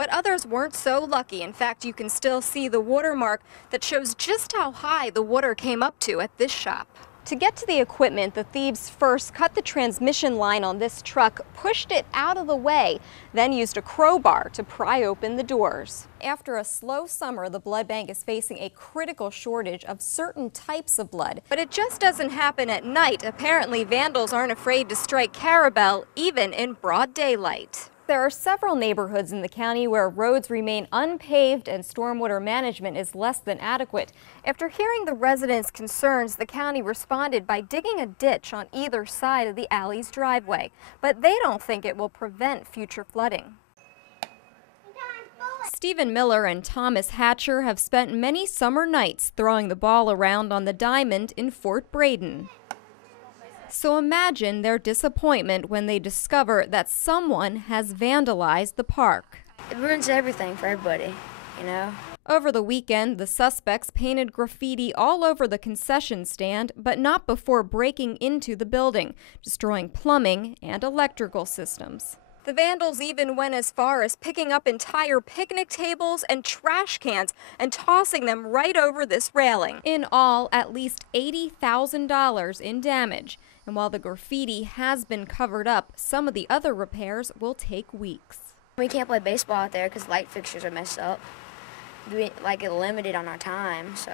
But others weren't so lucky. In fact, you can still see the watermark that shows just how high the water came up to at this shop. To get to the equipment, the thieves first cut the transmission line on this truck, pushed it out of the way, then used a crowbar to pry open the doors. After a slow summer, the blood bank is facing a critical shortage of certain types of blood. But it just doesn't happen at night. Apparently, vandals aren't afraid to strike Carabel, even in broad daylight. There are several neighborhoods in the county where roads remain unpaved and stormwater management is less than adequate. After hearing the residents' concerns, the county responded by digging a ditch on either side of the alley's driveway. But they don't think it will prevent future flooding. Stephen Miller and Thomas Hatcher have spent many summer nights throwing the ball around on the diamond in Fort Braden. So imagine their disappointment when they discover that someone has vandalized the park. It ruins everything for everybody, you know? Over the weekend, the suspects painted graffiti all over the concession stand, but not before breaking into the building, destroying plumbing and electrical systems. The vandals even went as far as picking up entire picnic tables and trash cans and tossing them right over this railing. In all, at least $80,000 in damage. And while the graffiti has been covered up, some of the other repairs will take weeks. We can't play baseball out there because light fixtures are messed up. We get limited on our time, so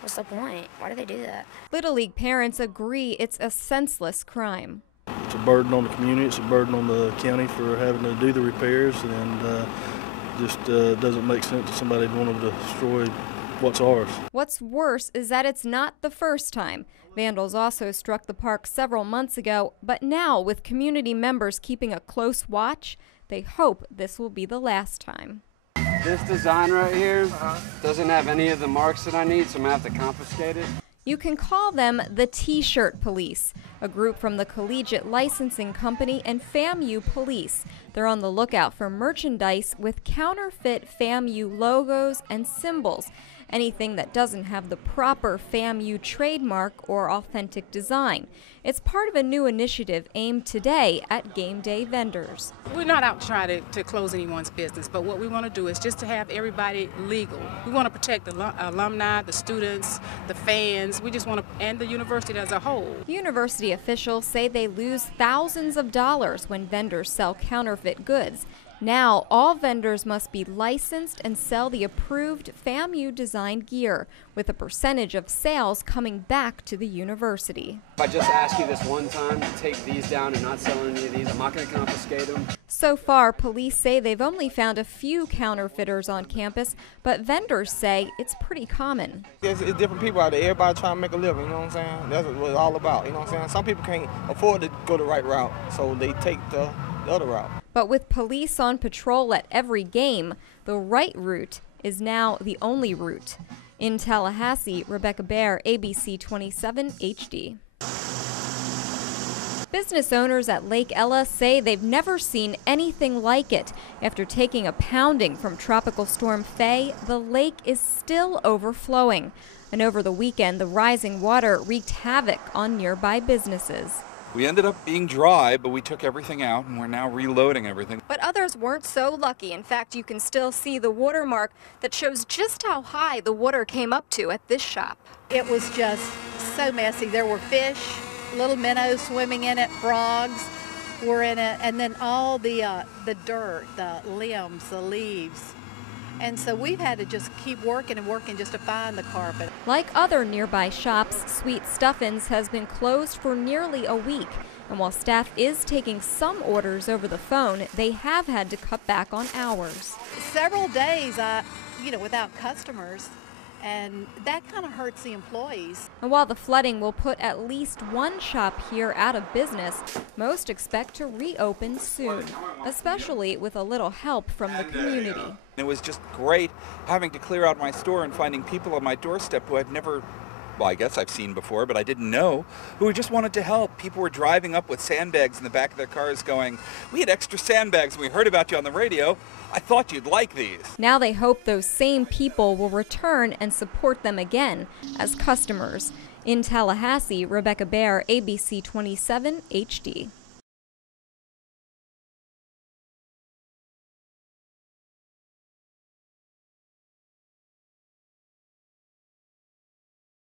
what's the point? Why do they do that? Little League parents agree it's a senseless crime. It's a burden on the community, it's a burden on the county for having to do the repairs, and just doesn't make sense that somebody would want to destroy what's ours. What's worse is that it's not the first time. Vandals also struck the park several months ago, but now with community members keeping a close watch, they hope this will be the last time. This design right here doesn't have any of the marks that I need, so I'm going to have to confiscate it. You can call them the T-shirt police, a group from the Collegiate Licensing Company and FAMU Police. They're on the lookout for merchandise with counterfeit FAMU logos and symbols, anything that doesn't have the proper FAMU trademark or authentic design. It's part of a new initiative aimed today at game day vendors. We're not out trying to close anyone's business, but what we want to do is just to have everybody legal. We want to protect the alumni, the students, the fans. We just want to, and the university as a whole. University officials say they lose thousands of dollars when vendors sell counterfeit goods. Now, all vendors must be licensed and sell the approved FAMU designed gear, with a percentage of sales coming back to the university. If I just ask you this one time to take these down and not sell any of these, I'm not going to confiscate them. So far, police say they've only found a few counterfeiters on campus, but vendors say it's pretty common. It's different people out there. Everybody trying to make a living, you know what I'm saying? That's what it's all about, you know what I'm saying? Some people can't afford to go the right route, so they take the other route. But with police on patrol at every game, the right route is now the only route. In Tallahassee, Rebecca Baer, ABC 27 HD. Business owners at Lake Ella say they've never seen anything like it. After taking a pounding from Tropical Storm Faye, the lake is still overflowing. And over the weekend, the rising water wreaked havoc on nearby businesses. We ended up being dry, but we took everything out and we're now reloading everything. But others weren't so lucky. In fact, you can still see the watermark that shows just how high the water came up to at this shop. It was just so messy. There were fish, little minnows swimming in it, frogs were in it, and then all the dirt, the limbs, the leaves. And so we've had to just keep working and working just to find the carpet. Like other nearby shops, Sweet Stuffins has been closed for nearly a week. And while staff is taking some orders over the phone, they have had to cut back on hours. Several days, without customers, and that kind of hurts the employees. And while the flooding will put at least one shop here out of business, most expect to reopen soon, especially with a little help from the community. It was just great having to clear out my store and finding people on my doorstep who I've never, well, I guess I've seen before, but I didn't know, who just wanted to help. People were driving up with sandbags in the back of their cars going, "We had extra sandbags and we heard about you on the radio. I thought you'd like these." Now they hope those same people will return and support them again as customers. In Tallahassee, Rebecca Baer, ABC 27 HD.